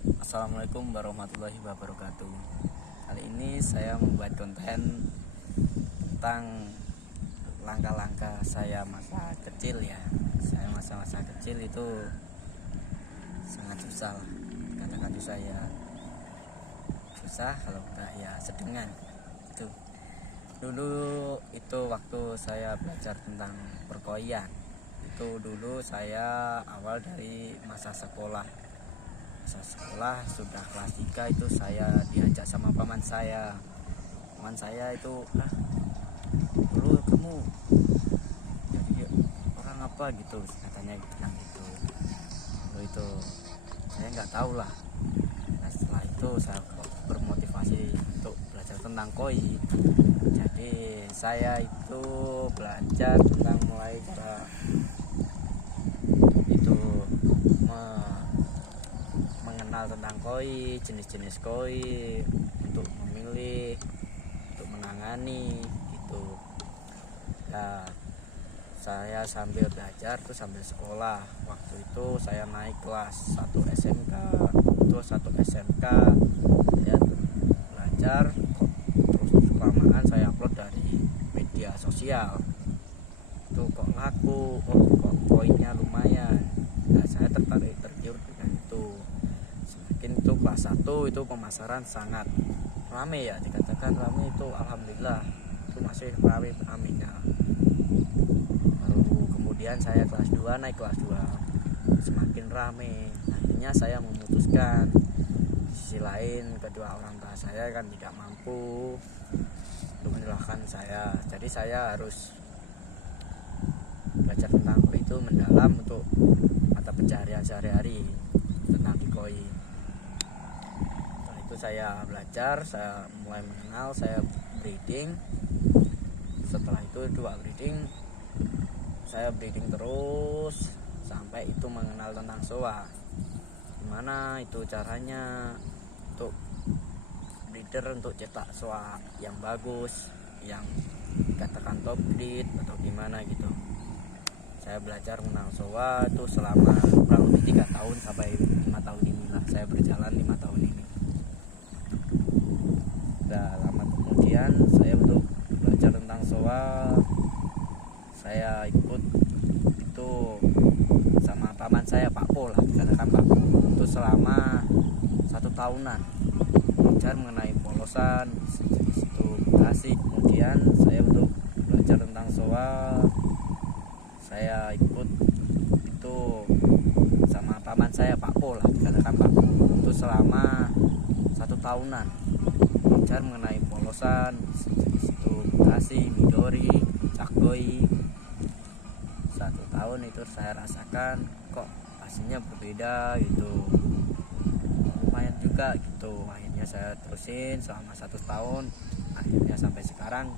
Assalamualaikum warahmatullahi wabarakatuh. Kali ini saya membuat konten tentang langkah-langkah saya masa kecil ya. Saya masa-masa kecil itu sangat susah lah. Katakan susah kalau enggak ya sedengan. Itu dulu itu waktu saya belajar tentang perkoian. Itu dulu saya awal dari masa sekolah sudah kelas 3 itu saya diajak sama paman saya itu dulu kamu jadi orang apa gitu katanya bilang gitu. Lalu itu saya nggak tahu lah. Nah, setelah itu saya bermotivasi untuk belajar tentang koi. Jadi saya itu belajar tentang mulai cara itu mengenal tentang koi, jenis-jenis koi, untuk memilih, untuk menangani itu. Nah, saya sambil belajar tuh sambil sekolah. Waktu itu saya naik kelas 1 SMK. Terus 1 SMK saya belajar, terus kelamaan saya upload dari media sosial. Itu kok laku, kok koinnya lumayan. Nah, saya tergiur dengan itu. Semakin itu kelas 1 itu pemasaran sangat rame ya, dikatakan rame itu alhamdulillah itu masih ramenya. Lalu kemudian saya kelas 2 naik kelas 2 semakin rame. Akhirnya saya memutuskan, di sisi lain kedua orang tua saya kan tidak mampu untuk menyalahkan saya, jadi saya harus belajar tentang koi itu mendalam untuk mata pencaharian sehari-hari tentang di koi. Setelah itu saya belajar, saya mulai mengenal, saya breeding. Setelah itu 2 breeding, saya breeding terus sampai itu mengenal tentang soa. Gimana itu caranya untuk breeder, untuk cetak soa yang bagus, yang dikatakan top breed atau gimana gitu. Saya belajar mengenal soa itu selama kurang lebih 3 tahun sampai 5 tahun inilah saya berjalan 5 tahun ini. Udah lama kemudian saya untuk belajar tentang soa, saya ikut itu sama paman saya, Pak Po lah, dikatakan Pak Po. Itu selama 1 tahunan belajar mengenai polosan, jenis itu asik. Kemudian saya untuk belajar tentang soa, saya ikut itu sama paman saya, Pak Po lah, dikatakan Pak Po. Itu selama 1 tahunan belajar mengenai polosan, jenis itu Bekasi, Midori, Cakoi. 1 tahun itu saya rasakan kok hasilnya berbeda gitu, lumayan juga gitu. Akhirnya saya terusin selama 1 tahun, akhirnya sampai sekarang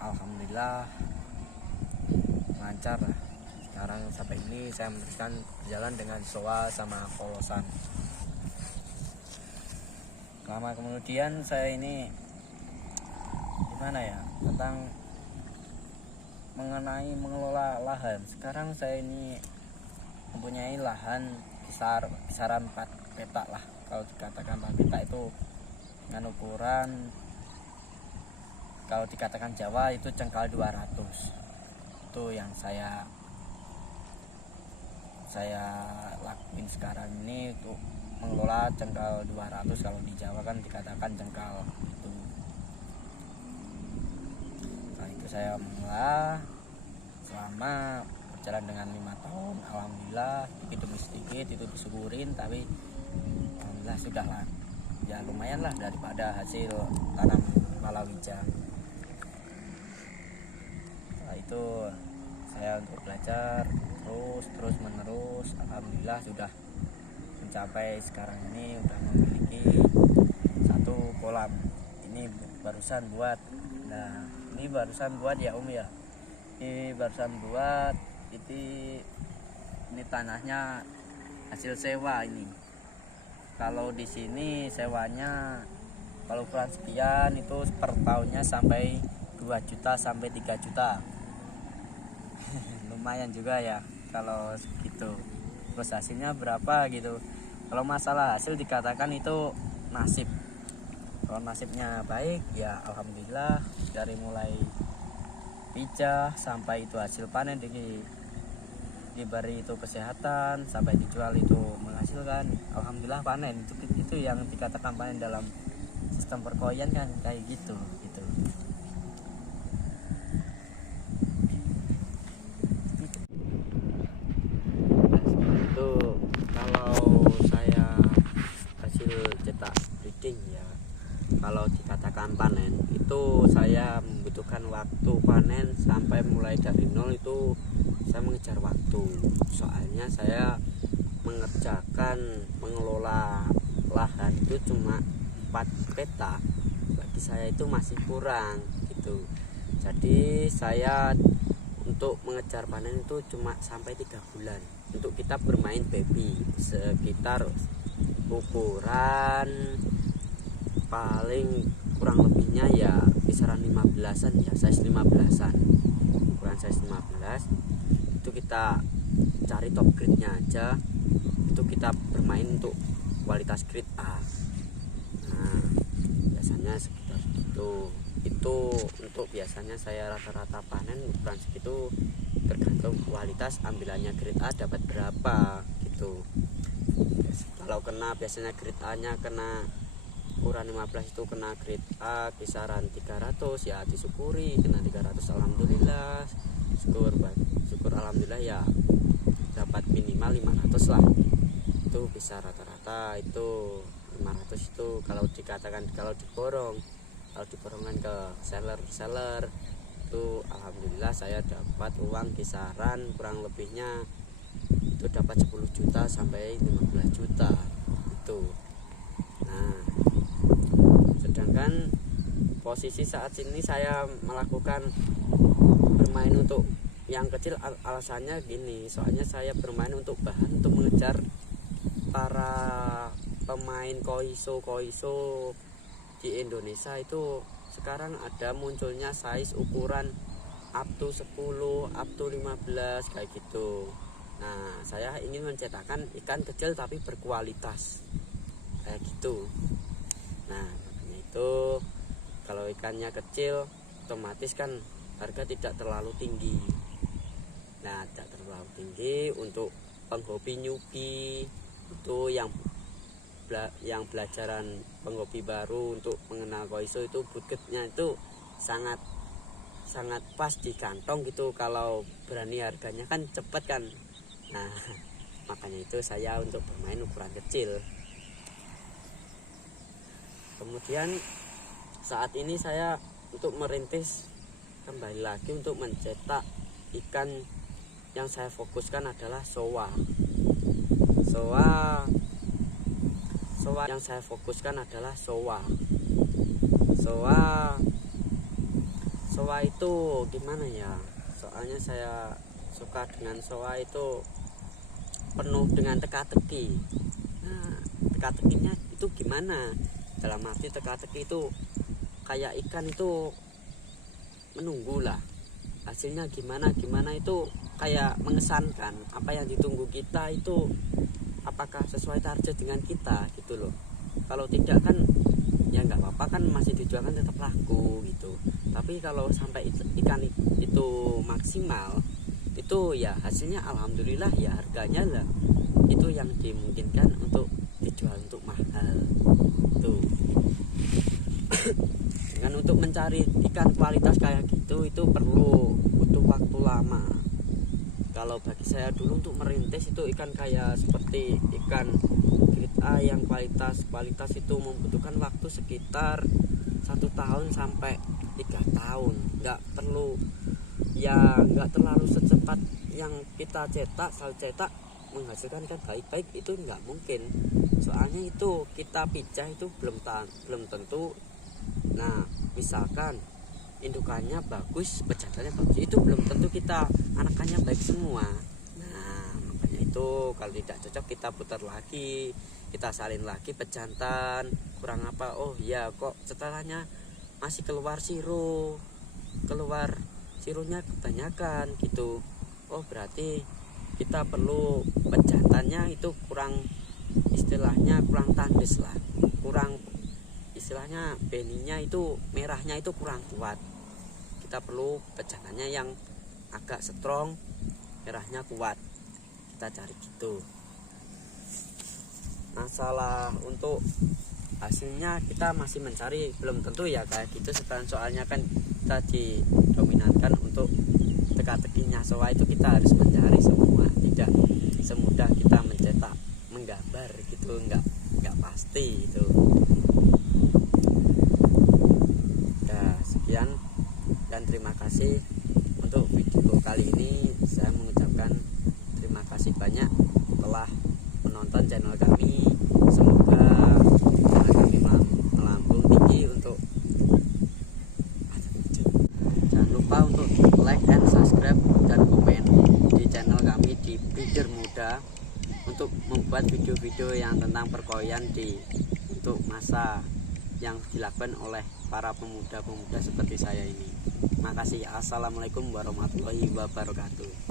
alhamdulillah lancar lah. Sekarang sampai ini saya meneruskan berjalan dengan soa sama polosan. Lama kemudian saya ini gimana ya tentang mengenai mengelola lahan. Sekarang saya ini mempunyai lahan kisaran 4 petak lah. Kalau dikatakan 4 petak itu dengan ukuran, kalau dikatakan Jawa itu cengkal 200. Itu yang saya lakuin sekarang ini untuk mengelola cengkal 200. Kalau di Jawa kan dikatakan cengkal itu. Nah, itu saya mengelola selama berjalan dengan 5 tahun. Alhamdulillah sedikit demi sedikit itu disyukurin, tapi alhamdulillah sudah lah ya, lumayan lah daripada hasil tanam palawija. Nah, itu saya untuk belajar terus menerus, alhamdulillah sudah mencapai sekarang ini, sudah memiliki 1 kolam. Ini barusan buat, nah ini barusan buat ya ya, ini barusan buat, ini tanahnya hasil sewa ini. Kalau di sini sewanya kalau ukuran sekian itu per tahunnya sampai 2 juta sampai 3 juta. Lumayan juga ya kalau segitu. Terus hasilnya berapa gitu, Kalau masalah hasil dikatakan itu nasib. Kalau nasibnya baik ya alhamdulillah, dari mulai pijah sampai itu hasil panen diberi itu kesehatan sampai dijual itu menghasilkan, alhamdulillah panen. Itu yang dikatakan panen dalam sistem perkoian kan kayak gitu. Itu kalau saya hasil cetak breeding ya, kalau dikatakan panen itu saya membutuhkan waktu panen sampai mulai dari nol. Itu saya mengejar waktu, soalnya saya mengelola lahan itu cuma 4 peta. Bagi saya itu masih kurang gitu. Jadi saya untuk mengejar panen itu cuma sampai 3 bulan untuk kita bermain baby, sekitar ukuran paling kurang lebihnya ya kisaran 15-an ya, size 15-an, ukuran size 15. Itu kita cari top grade-nya aja, itu kita bermain untuk kualitas grade A. Nah biasanya sekitar gitu. Itu untuk biasanya saya rata-rata panen ukuran segitu, tergantung kualitas ambilannya grade A dapat berapa gitu. Kalau kena biasanya grade A nya kena ukuran 15 itu kena grade A kisaran 300 ya disyukuri, kena 300 alhamdulillah, syukur alhamdulillah ya, dapat minimal 500 lah. Itu bisa rata-rata itu 500 itu kalau dikatakan, kalau diborongkan ke seller itu alhamdulillah saya dapat uang kisaran kurang lebihnya itu dapat 10 juta sampai 15 juta itu. Nah sedangkan posisi saat ini saya melakukan bermain untuk yang kecil, alasannya gini, soalnya saya bermain untuk bahan untuk mengejar para pemain koiso di Indonesia. Itu sekarang ada munculnya size ukuran up to 10, up to 15 kayak gitu. Nah saya ingin mencetakkan ikan kecil tapi berkualitas kayak gitu. Nah makanya itu kalau ikannya kecil otomatis kan harga tidak terlalu tinggi. Nah tidak terlalu tinggi untuk penghobi newbie itu yang belajaran penghobi baru untuk mengenal koiso, itu budgetnya itu sangat pas di kantong gitu. Kalau berani harganya kan cepet kan. Nah makanya itu saya untuk bermain ukuran kecil. Kemudian saat ini saya untuk merintis kembali lagi untuk mencetak ikan. Yang saya fokuskan adalah soa yang saya fokuskan adalah soa itu gimana ya, soalnya saya suka dengan soa itu penuh dengan teka-teki. Nah teka-tekinya itu gimana, dalam arti teka-teki itu kayak ikan itu menunggu lah hasilnya gimana itu kayak mengesankan. Apa yang ditunggu kita itu apakah sesuai target dengan kita gitu loh. Kalau tidak kan ya nggak apa-apa kan, masih dijual kan tetap laku gitu. Tapi kalau sampai ikan itu maksimal itu ya hasilnya alhamdulillah ya, harganya lah itu yang dimungkinkan untuk dijual untuk mahal tuh. Dengan untuk mencari ikan kualitas kayak gitu itu butuh waktu lama. Kalau bagi saya dulu untuk merintis itu ikan kayak seperti ikan grade A yang kualitas itu membutuhkan waktu sekitar 1 tahun sampai 3 tahun. Nggak terlalu secepat yang kita cetak, menghasilkan ikan baik-baik itu nggak mungkin. Soalnya itu kita pijah itu belum tentu. Nah misalkan indukannya bagus, pejantannya bagus, itu belum tentu kita anakannya baik semua. Nah makanya itu kalau tidak cocok kita putar lagi, kita salin lagi pejantan kurang apa, oh ya kok setelahnya masih keluar sirunya kebanyakan gitu, oh berarti kita perlu pejantannya itu kurang istilahnya kurang tandus lah, kurang istilahnya benihnya itu merahnya itu kurang kuat. Kita perlu pejanannya yang agak strong, merahnya kuat, kita cari gitu. Masalah untuk hasilnya kita masih mencari, belum tentu ya kayak gitu sekarang, soalnya kan kita didominankan untuk teka-tekinya soal itu kita harus mencari semua, tidak semudah kita mencetak menggambar gitu, nggak pasti itu. Nah, sekian dan terima kasih untuk video kali ini. Saya mengucapkan terima kasih banyak telah menonton channel kami. Semoga channel kami melambung tinggi untuk jangan lupa untuk like and subscribe dan komen di channel kami di Breeder Muda untuk membuat video-video yang tentang perkoian untuk masa yang dilakukan oleh para pemuda-pemuda seperti saya ini. Makasih. Assalamualaikum warahmatullahi wabarakatuh.